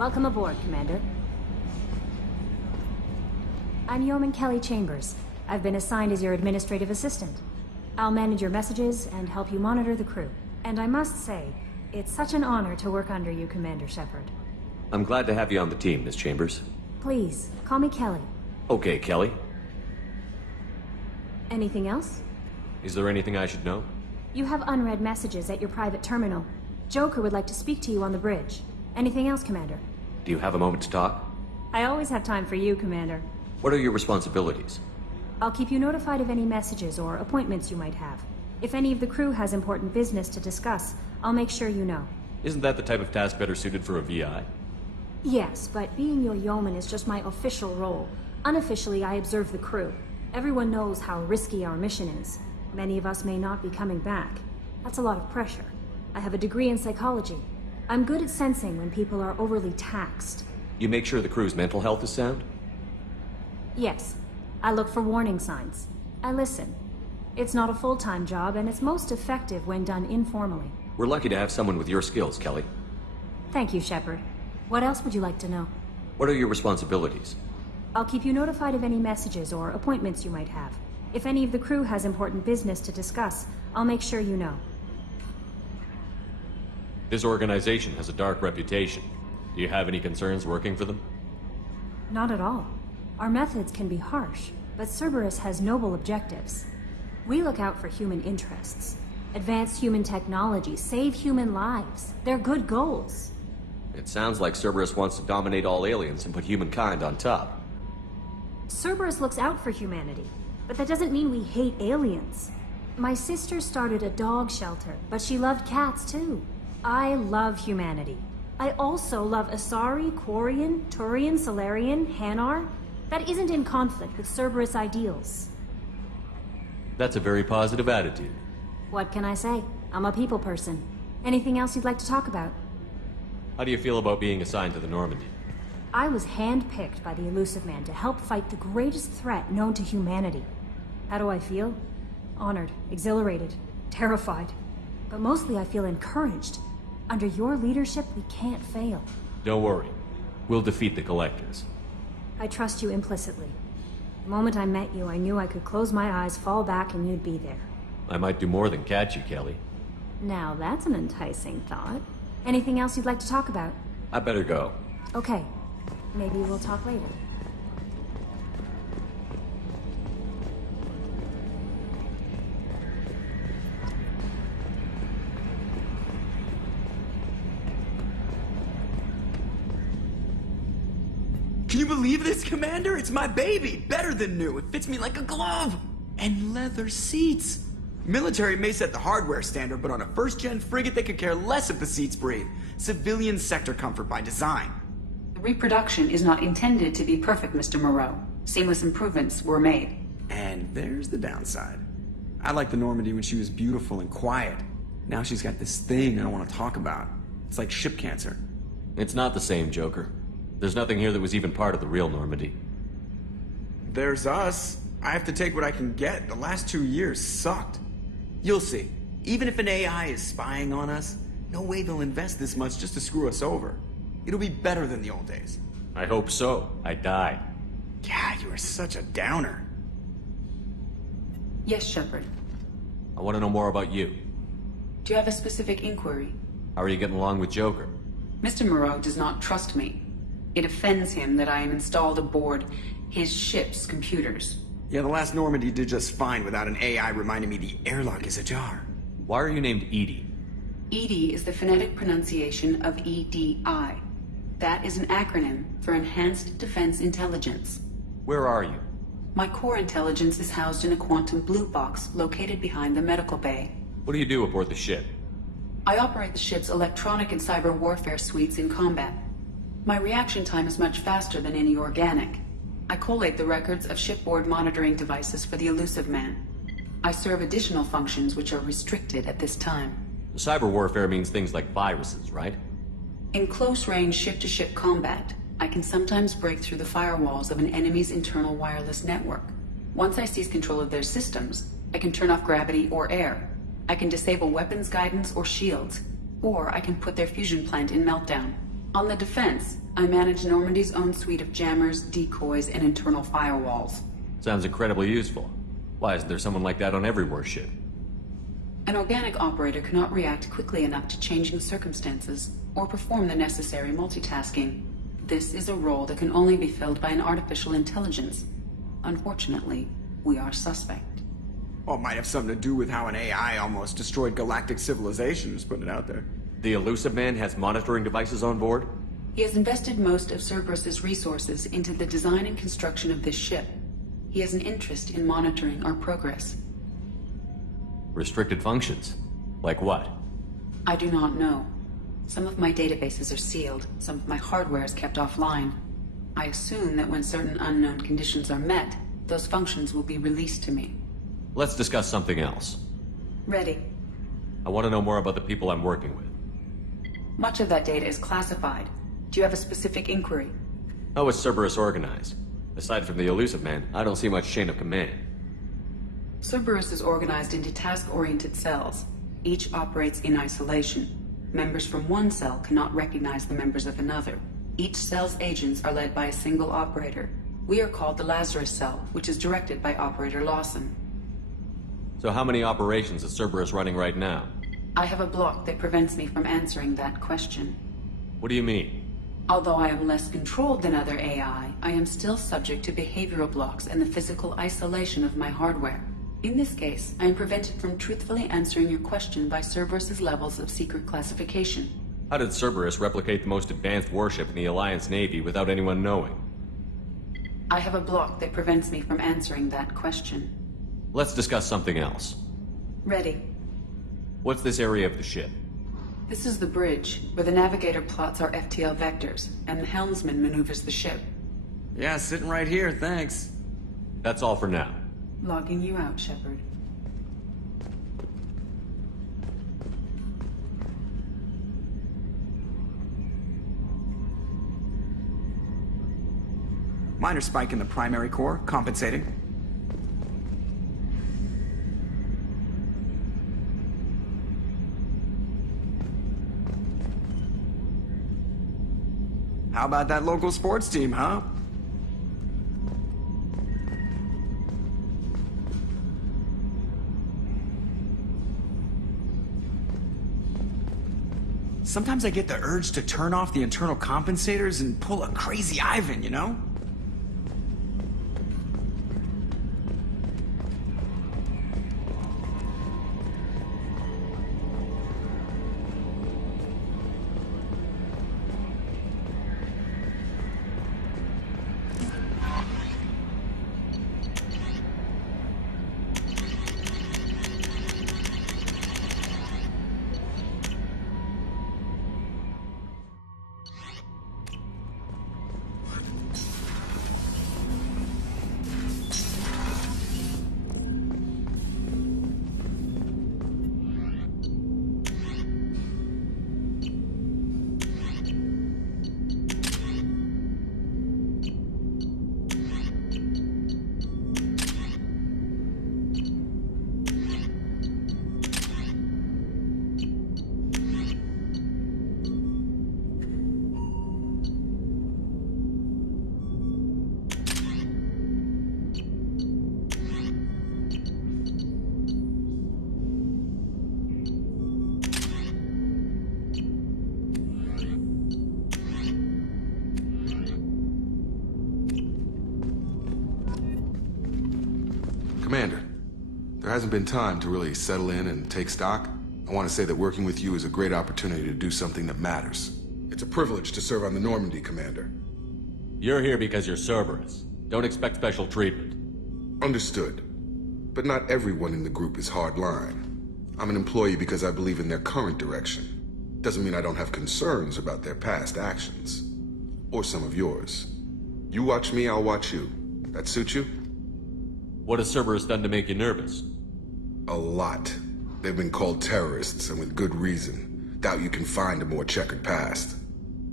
Welcome aboard, Commander. I'm Yeoman Kelly Chambers. I've been assigned as your administrative assistant. I'll manage your messages and help you monitor the crew. And I must say, it's such an honor to work under you, Commander Shepard. I'm glad to have you on the team, Miss Chambers. Please, call me Kelly. Okay, Kelly. Anything else? Is there anything I should know? You have unread messages at your private terminal. Joker would like to speak to you on the bridge. Anything else, Commander? Do you have a moment to talk? I always have time for you, Commander. What are your responsibilities? I'll keep you notified of any messages or appointments you might have. If any of the crew has important business to discuss, I'll make sure you know. Isn't that the type of task better suited for a VI? Yes, but being your yeoman is just my official role. Unofficially, I observe the crew. Everyone knows how risky our mission is. Many of us may not be coming back. That's a lot of pressure. I have a degree in psychology. I'm good at sensing when people are overly taxed. You make sure the crew's mental health is sound? Yes. I look for warning signs. I listen. It's not a full-time job, and it's most effective when done informally. We're lucky to have someone with your skills, Kelly. Thank you, Shepard. What else would you like to know? What are your responsibilities? I'll keep you notified of any messages or appointments you might have. If any of the crew has important business to discuss, I'll make sure you know. This organization has a dark reputation. Do you have any concerns working for them? Not at all. Our methods can be harsh, but Cerberus has noble objectives. We look out for human interests. Advance human technology, save human lives. They're good goals. It sounds like Cerberus wants to dominate all aliens and put humankind on top. Cerberus looks out for humanity, but that doesn't mean we hate aliens. My sister started a dog shelter, but she loved cats too. I love humanity. I also love Asari, Quarian, Turian, Solarian, Hanar. That isn't in conflict with Cerberus ideals. That's a very positive attitude. What can I say? I'm a people person. Anything else you'd like to talk about? How do you feel about being assigned to the Normandy? I was handpicked by the Elusive Man to help fight the greatest threat known to humanity. How do I feel? Honored, exhilarated, terrified. But mostly I feel encouraged. Under your leadership, we can't fail. Don't worry. We'll defeat the Collectors. I trust you implicitly. The moment I met you, I knew I could close my eyes, fall back, and you'd be there. I might do more than catch you, Kelly. Now that's an enticing thought. Anything else you'd like to talk about? I better go. Okay. Maybe we'll talk later. Can you believe this, Commander? It's my baby! Better than new. It fits me like a glove! And leather seats! Military may set the hardware standard, but on a first-gen frigate they could care less if the seats breathe. Civilian sector comfort by design. The reproduction is not intended to be perfect, Mr. Moreau. Seamless improvements were made. And there's the downside. I liked the Normandy when she was beautiful and quiet. Now she's got this thing I don't want to talk about. It's like ship cancer. It's not the same, Joker. There's nothing here that was even part of the real Normandy. There's us. I have to take what I can get. The last 2 years sucked. You'll see. Even if an AI is spying on us, no way they'll invest this much just to screw us over. It'll be better than the old days. I hope so. I died. God, you are such a downer. Yes, Shepard. I want to know more about you. Do you have a specific inquiry? How are you getting along with Joker? Mr. Moreau does not trust me. It offends him that I am installed aboard his ship's computers. Yeah, the last Normandy did just fine without an AI reminding me the airlock is ajar. Why are you named Edie? EDI is the phonetic pronunciation of EDI. That is an acronym for Enhanced Defense Intelligence. Where are you? My core intelligence is housed in a quantum blue box located behind the medical bay. What do you do aboard the ship? I operate the ship's electronic and cyber warfare suites in combat. My reaction time is much faster than any organic. I collate the records of shipboard monitoring devices for the Elusive Man. I serve additional functions which are restricted at this time. Cyber warfare means things like viruses, right? In close-range ship-to-ship combat, I can sometimes break through the firewalls of an enemy's internal wireless network. Once I seize control of their systems, I can turn off gravity or air. I can disable weapons guidance or shields, or I can put their fusion plant in meltdown. On the defense, I manage Normandy's own suite of jammers, decoys, and internal firewalls. Sounds incredibly useful. Why isn't there someone like that on every warship? An organic operator cannot react quickly enough to changing circumstances or perform the necessary multitasking. This is a role that can only be filled by an artificial intelligence. Unfortunately, we are suspect. Well, it might have something to do with how an AI almost destroyed galactic civilization, just putting it out there. The Elusive Man has monitoring devices on board? He has invested most of Cerberus's resources into the design and construction of this ship. He has an interest in monitoring our progress. Restricted functions? Like what? I do not know. Some of my databases are sealed, some of my hardware is kept offline. I assume that when certain unknown conditions are met, those functions will be released to me. Let's discuss something else. Ready. I want to know more about the people I'm working with. Much of that data is classified. Do you have a specific inquiry? How is Cerberus organized? Aside from the Elusive Man, I don't see much chain of command. Cerberus is organized into task-oriented cells. Each operates in isolation. Members from one cell cannot recognize the members of another. Each cell's agents are led by a single operator. We are called the Lazarus Cell, which is directed by Operator Lawson. So how many operations is Cerberus running right now? I have a block that prevents me from answering that question. What do you mean? Although I am less controlled than other AI, I am still subject to behavioral blocks and the physical isolation of my hardware. In this case, I am prevented from truthfully answering your question by Cerberus's levels of secret classification. How did Cerberus replicate the most advanced warship in the Alliance Navy without anyone knowing? I have a block that prevents me from answering that question. Let's discuss something else. Ready. What's this area of the ship? This is the bridge, where the navigator plots our FTL vectors, and the helmsman maneuvers the ship. Yeah, sitting right here, thanks. That's all for now. Logging you out, Shepard. Minor spike in the primary core, compensating. How about that local sports team, huh? Sometimes I get the urge to turn off the internal compensators and pull a crazy Ivan, you know? Commander, there hasn't been time to really settle in and take stock. I want to say that working with you is a great opportunity to do something that matters. It's a privilege to serve on the Normandy, Commander. You're here because you're Cerberus. Don't expect special treatment. Understood. But not everyone in the group is hardline. I'm an employee because I believe in their current direction. Doesn't mean I don't have concerns about their past actions. Or some of yours. You watch me, I'll watch you. That suit you? What has Cerberus done to make you nervous? A lot. They've been called terrorists, and with good reason. Doubt you can find a more checkered past.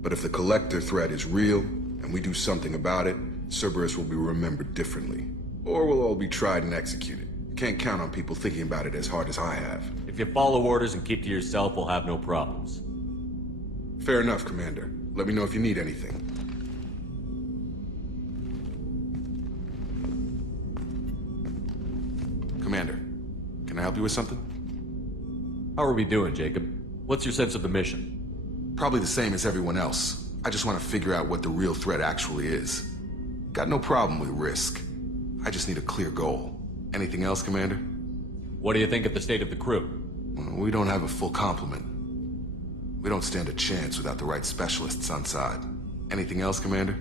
But if the Collector threat is real, and we do something about it, Cerberus will be remembered differently. Or we'll all be tried and executed. Can't count on people thinking about it as hard as I have. If you follow orders and keep to yourself, we'll have no problems. Fair enough, Commander. Let me know if you need anything. Commander, can I help you with something? How are we doing, Jacob? What's your sense of the mission? Probably the same as everyone else. I just want to figure out what the real threat actually is. Got no problem with risk. I just need a clear goal. Anything else, Commander? What do you think of the state of the crew? Well, we don't have a full complement. We don't stand a chance without the right specialists on side. Anything else, Commander?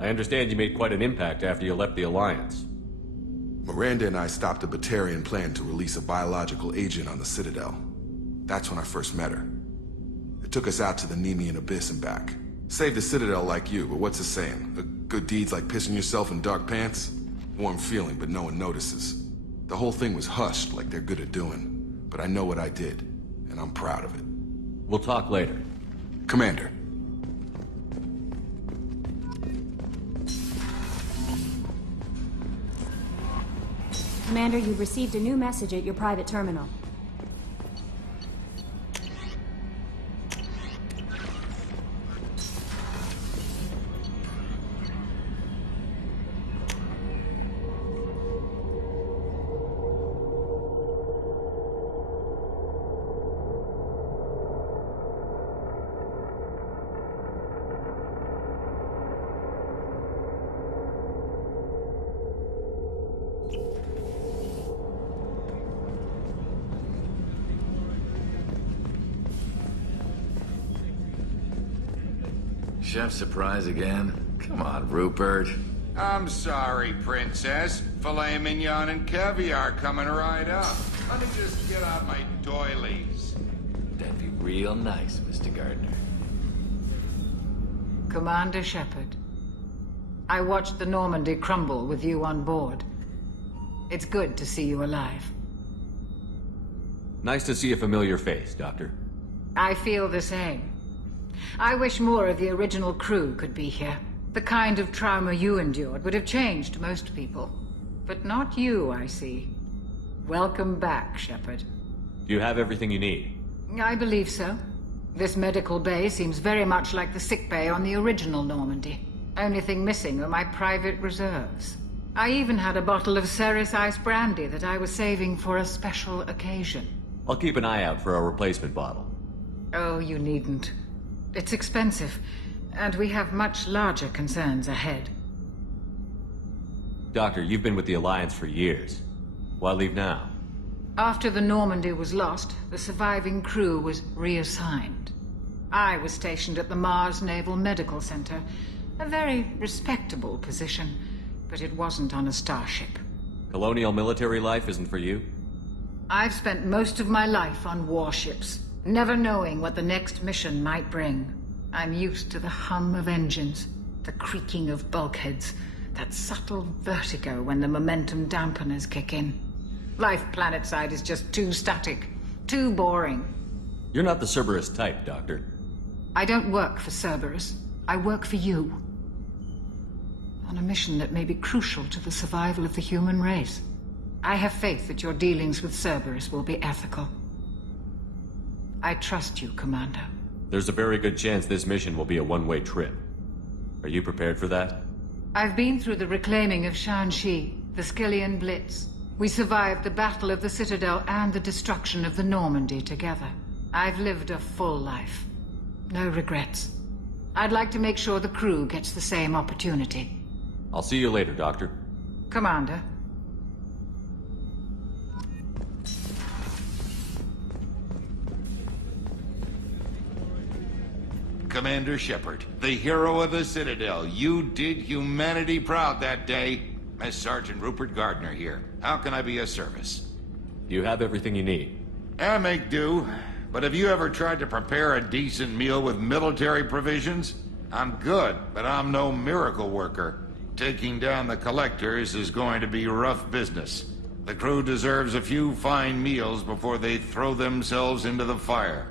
I understand you made quite an impact after you left the Alliance. Miranda and I stopped a Batarian plan to release a biological agent on the Citadel. That's when I first met her. It took us out to the Nemean Abyss and back. Saved the Citadel like you, but what's the saying? A good deed's like pissing yourself in dark pants? Warm feeling, but no one notices. The whole thing was hushed like they're good at doing. But I know what I did, and I'm proud of it. We'll talk later. Commander. Commander, you've received a new message at your private terminal. Chef surprise again? Come on, Rupert. I'm sorry, Princess. Filet mignon and caviar coming right up. Let me just get out my doilies. That'd be real nice, Mr. Gardner. Commander Shepard, I watched the Normandy crumble with you on board. It's good to see you alive. Nice to see a familiar face, Doctor. I feel the same. I wish more of the original crew could be here. The kind of trauma you endured would have changed most people. But not you, I see. Welcome back, Shepard. Do you have everything you need? I believe so. This medical bay seems very much like the sick bay on the original Normandy. Only thing missing were my private reserves. I even had a bottle of Ceres Ice Brandy that I was saving for a special occasion. I'll keep an eye out for a replacement bottle. Oh, you needn't. It's expensive, and we have much larger concerns ahead. Doctor, you've been with the Alliance for years. Why leave now? After the Normandy was lost, the surviving crew was reassigned. I was stationed at the Mars Naval Medical Center, a very respectable position, but it wasn't on a starship. Colonial military life isn't for you? I've spent most of my life on warships, never knowing what the next mission might bring. I'm used to the hum of engines, the creaking of bulkheads, that subtle vertigo when the momentum dampeners kick in. Life planetside is just too static, too boring. You're not the Cerberus type, Doctor. I don't work for Cerberus. I work for you. On a mission that may be crucial to the survival of the human race. I have faith that your dealings with Cerberus will be ethical. I trust you, Commander. There's a very good chance this mission will be a one-way trip. Are you prepared for that? I've been through the reclaiming of Shanxi, the Skillian Blitz. We survived the Battle of the Citadel and the destruction of the Normandy together. I've lived a full life. No regrets. I'd like to make sure the crew gets the same opportunity. I'll see you later, Doctor. Commander. Commander Shepard, the hero of the Citadel. You did humanity proud that day. As Sergeant Rupert Gardner here. How can I be of service? Do you have everything you need? I make do. But have you ever tried to prepare a decent meal with military provisions? I'm good, but I'm no miracle worker. Taking down the collectors is going to be rough business. The crew deserves a few fine meals before they throw themselves into the fire.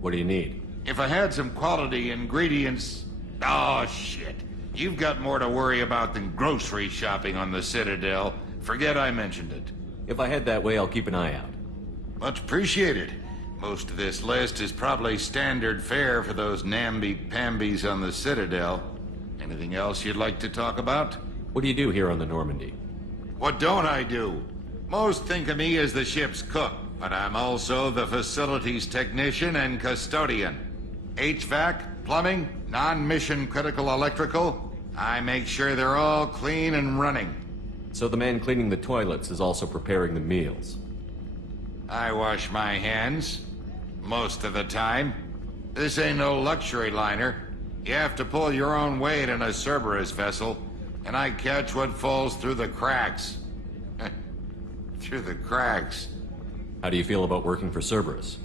What do you need? If I had some quality ingredients... Oh, shit. You've got more to worry about than grocery shopping on the Citadel. Forget I mentioned it. If I head that way, I'll keep an eye out. Much appreciated. Most of this list is probably standard fare for those namby-pambies on the Citadel. Anything else you'd like to talk about? What do you do here on the Normandy? What don't I do? Most think of me as the ship's cook, but I'm also the facilities technician and custodian. HVAC, plumbing, non-mission critical electrical. I make sure they're all clean and running. So the man cleaning the toilets is also preparing the meals. I wash my hands. Most of the time. This ain't no luxury liner. You have to pull your own weight in a Cerberus vessel, and I catch what falls through the cracks. Through the cracks. How do you feel about working for Cerberus?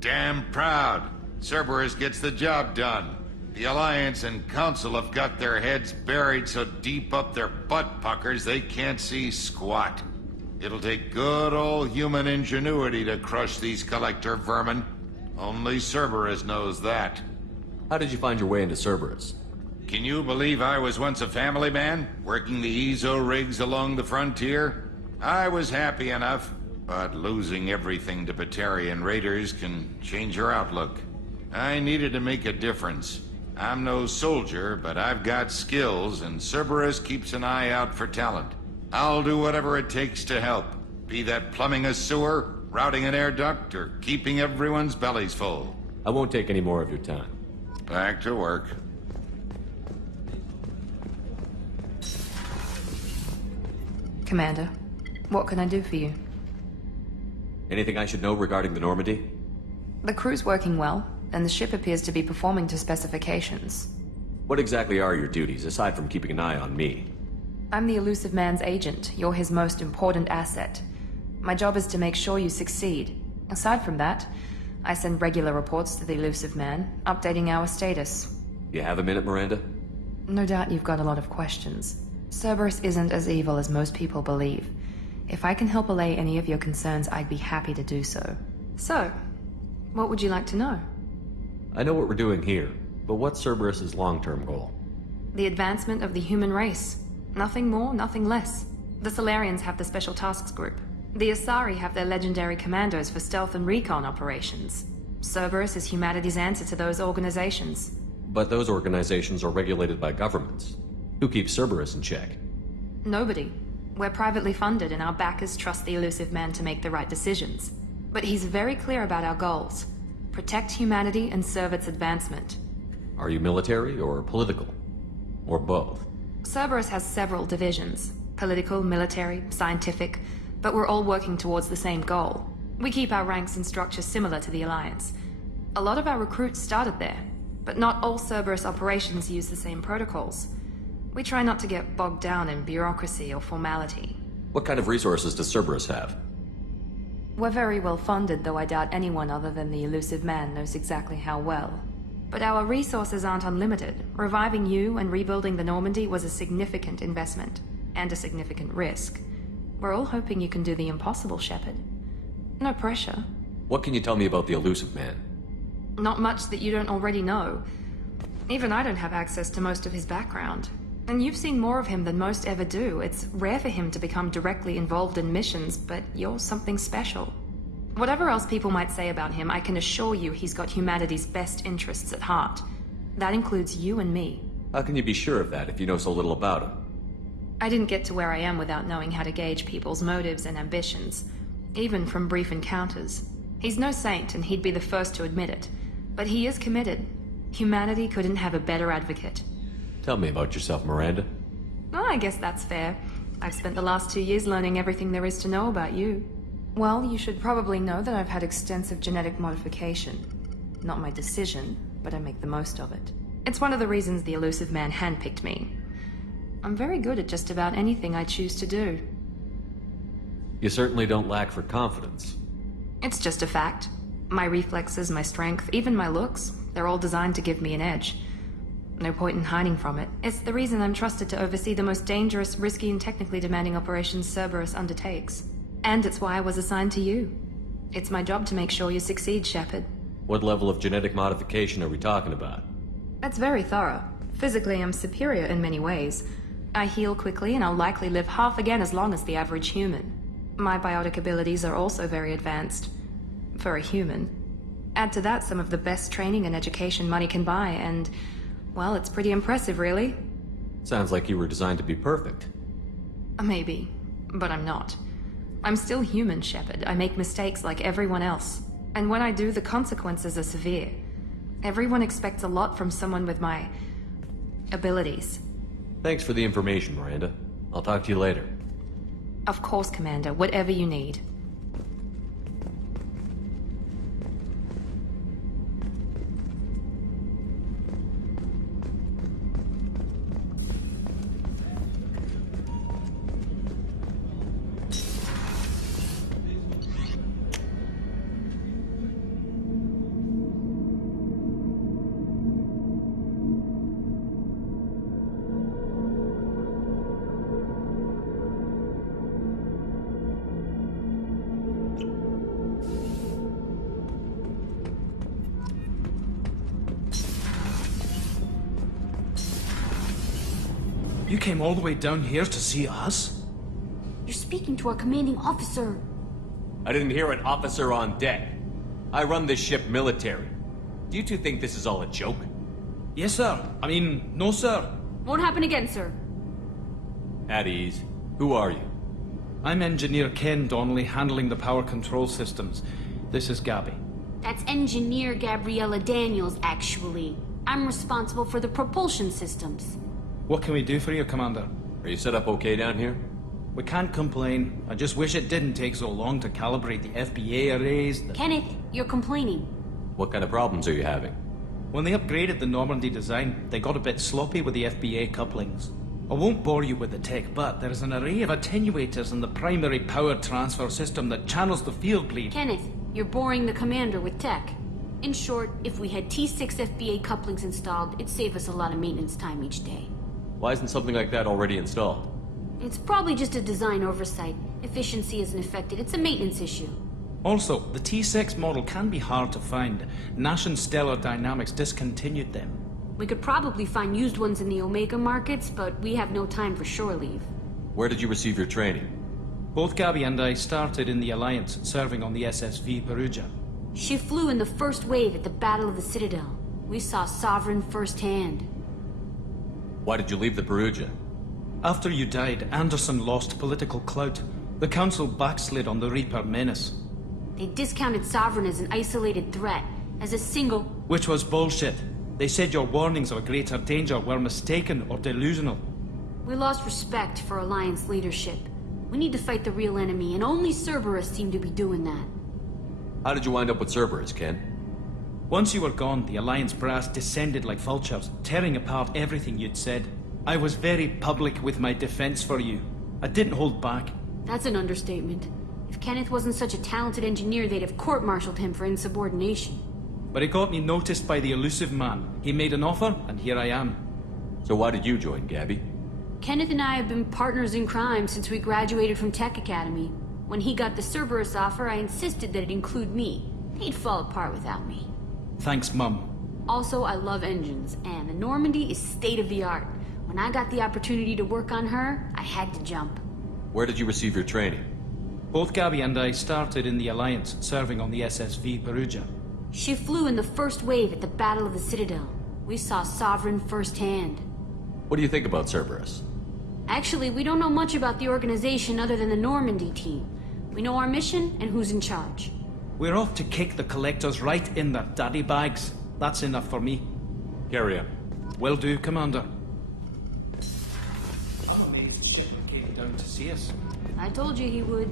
Damn proud. Cerberus gets the job done. The Alliance and Council have got their heads buried so deep up their butt puckers they can't see squat. It'll take good old human ingenuity to crush these collector vermin. Only Cerberus knows that. How did you find your way into Cerberus? Can you believe I was once a family man, working the EZO rigs along the frontier? I was happy enough, but losing everything to Batarian raiders can change your outlook. I needed to make a difference. I'm no soldier, but I've got skills, and Cerberus keeps an eye out for talent. I'll do whatever it takes to help. Be that plumbing a sewer, routing an air duct, or keeping everyone's bellies full. I won't take any more of your time. Back to work. Commander, what can I do for you? Anything I should know regarding the Normandy? The crew's working well, and the ship appears to be performing to specifications. What exactly are your duties, aside from keeping an eye on me? I'm the Elusive Man's agent. You're his most important asset. My job is to make sure you succeed. Aside from that, I send regular reports to the Elusive Man, updating our status. You have a minute, Miranda? No doubt you've got a lot of questions. Cerberus isn't as evil as most people believe. If I can help allay any of your concerns, I'd be happy to do so. So, what would you like to know? I know what we're doing here, but what's Cerberus's long-term goal? The advancement of the human race. Nothing more, nothing less. The Solarians have the Special Tasks Group. The Asari have their legendary commandos for stealth and recon operations. Cerberus is humanity's answer to those organizations. But those organizations are regulated by governments. Who keeps Cerberus in check? Nobody. We're privately funded and our backers trust the Elusive Man to make the right decisions. But he's very clear about our goals. Protect humanity and serve its advancement. Are you military or political? Or both? Cerberus has several divisions. Political, military, scientific, but we're all working towards the same goal. We keep our ranks and structure similar to the Alliance. A lot of our recruits started there, but not all Cerberus operations use the same protocols. We try not to get bogged down in bureaucracy or formality. What kind of resources does Cerberus have? We're very well funded, though I doubt anyone other than the Elusive Man knows exactly how well. But our resources aren't unlimited. Reviving you and rebuilding the Normandy was a significant investment, and a significant risk. We're all hoping you can do the impossible, Shepard. No pressure. What can you tell me about the Elusive Man? Not much that you don't already know. Even I don't have access to most of his background. And you've seen more of him than most ever do. It's rare for him to become directly involved in missions, but you're something special. Whatever else people might say about him, I can assure you he's got humanity's best interests at heart. That includes you and me. How can you be sure of that if you know so little about him? I didn't get to where I am without knowing how to gauge people's motives and ambitions, even from brief encounters. He's no saint, and he'd be the first to admit it. But he is committed. Humanity couldn't have a better advocate. Tell me about yourself, Miranda. Well, I guess that's fair. I've spent the last 2 years learning everything there is to know about you. Well, you should probably know that I've had extensive genetic modification. Not my decision, but I make the most of it. It's one of the reasons the Elusive Man handpicked me. I'm very good at just about anything I choose to do. You certainly don't lack for confidence. It's just a fact. My reflexes, my strength, even my looks, they're all designed to give me an edge. No point in hiding from it. It's the reason I'm trusted to oversee the most dangerous, risky, and technically demanding operations Cerberus undertakes. And it's why I was assigned to you. It's my job to make sure you succeed, Shepard. What level of genetic modification are we talking about? That's very thorough. Physically, I'm superior in many ways. I heal quickly, and I'll likely live half again as long as the average human. My biotic abilities are also very advanced. For a human. Add to that some of the best training and education money can buy, and, well, it's pretty impressive, really. Sounds like you were designed to be perfect. Maybe, but I'm not. I'm still human, Shepard. I make mistakes like everyone else. And when I do, the consequences are severe. Everyone expects a lot from someone with my abilities. Thanks for the information, Miranda. I'll talk to you later. Of course, Commander. Whatever you need. You came all the way down here to see us? You're speaking to our commanding officer. I didn't hear an officer on deck. I run this ship military. Do you two think this is all a joke? Yes, sir. I mean, no, sir. Won't happen again, sir. At ease. Who are you? I'm Engineer Ken Donnelly, handling the power control systems. This is Gabby. That's Engineer Gabriella Daniels, actually. I'm responsible for the propulsion systems. What can we do for you, Commander? Are you set up okay down here? We can't complain. I just wish it didn't take so long to calibrate the FBA arrays. Kenneth, you're complaining. What kind of problems are you having? When they upgraded the Normandy design, they got a bit sloppy with the FBA couplings. I won't bore you with the tech, but there is an array of attenuators in the primary power transfer system that channels the field bleed. Kenneth, you're boring the commander with tech. In short, if we had T6 FBA couplings installed, it'd save us a lot of maintenance time each day. Why isn't something like that already installed? It's probably just a design oversight. Efficiency isn't affected. It's a maintenance issue. Also, the T6 model can be hard to find. Nash and Stellar Dynamics discontinued them. We could probably find used ones in the Omega markets, but we have no time for shore leave. Where did you receive your training? Both Gabby and I started in the Alliance, serving on the SSV Perugia. She flew in the first wave at the Battle of the Citadel. We saw Sovereign firsthand. Why did you leave the Perugia? After you died, Anderson lost political clout. The Council backslid on the Reaper menace. They discounted Sovereign as an isolated threat, as a single... Which was bullshit. They said your warnings of a greater danger were mistaken or delusional. We lost respect for Alliance leadership. We need to fight the real enemy, and only Cerberus seemed to be doing that. How did you wind up with Cerberus, Ken? Once you were gone, the Alliance brass descended like vultures, tearing apart everything you'd said. I was very public with my defense for you. I didn't hold back. That's an understatement. If Kenneth wasn't such a talented engineer, they'd have court-martialed him for insubordination. But it got me noticed by the elusive man. He made an offer, and here I am. So why did you join, Gabby? Kenneth and I have been partners in crime since we graduated from Tech Academy. When he got the Cerberus offer, I insisted that it include me. He'd fall apart without me. Thanks, Mum. Also, I love engines, and the Normandy is state-of-the-art. When I got the opportunity to work on her, I had to jump. Where did you receive your training? Both Gabby and I started in the Alliance, serving on the SSV Perugia. She flew in the first wave at the Battle of the Citadel. We saw Sovereign firsthand. What do you think about Cerberus? Actually, we don't know much about the organization other than the Normandy team. We know our mission and who's in charge. We're off to kick the Collectors right in their daddy bags. That's enough for me. Carry on. Will do, Commander. Our amazed Shepard came down to see us. I told you he would.